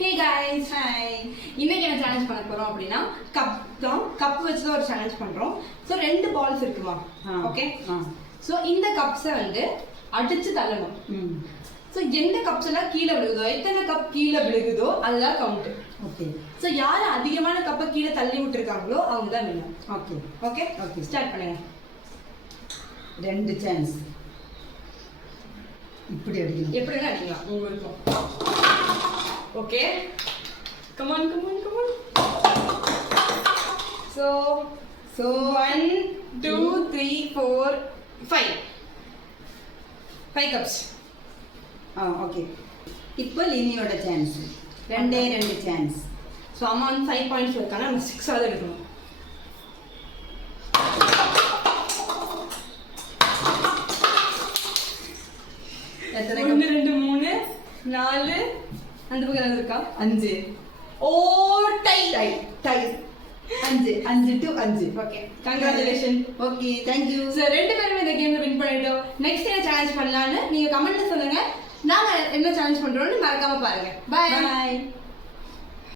Hey guys, hi. இன்னைக்கு என்ன challenge பண்ண போறோம் அப்படினா கப் வச்சு தான் ஒரு சேலஞ்ச் பண்றோம். சோ ரெண்டு பால்ஸ் இருக்குமா? ஓகே. சோ இந்த கப்ஸை வந்து அடிச்சு தள்ளணும். சோ எந்த கப்ஸ் எல்லாம் கீழ விழுகுதோ, எத்தனை கப் கீழ விழுகுதோ அதுதான் கவுண்ட். ஓகே. சோ யார் அதிகமான கப்பை கீழ தள்ளி விட்டுருக்காங்களோ அவங்க தான் winner. Okay. Okay. Okay. Start பண்ணுங்க. ரெண்டு சான்ஸ். இப்படி அடிக்கணும். எப்படினா அடிக்கலாம் உங்களுக்கு. Okay, come on. So 1, 2, 3, 4, 5 cups. Okay. இப்போ லினியோட சான்ஸ். ரெண்டு சான்ஸ். So அம்மா 5 points இருக்கானா நம்ம 6 ஆவது எடுக்கணும். எத்தனை 1 2 3 4 அந்த பக்கம் இருக்கா 5 oh tie 5 to 5. Okay congratulation. Okay thank you. So ரெண்டு பேரும் இந்த கேம்ல வின் பண்ணிட்டோம். நெக்ஸ்ட் என்ன சேலஞ்ச் பண்ணலாம்னு நீங்க கமெண்ட்ல சொல்லுங்க. நாங்க என்ன சேலஞ்ச் பண்றோம்னு மறக்காம பாருங்க. பை.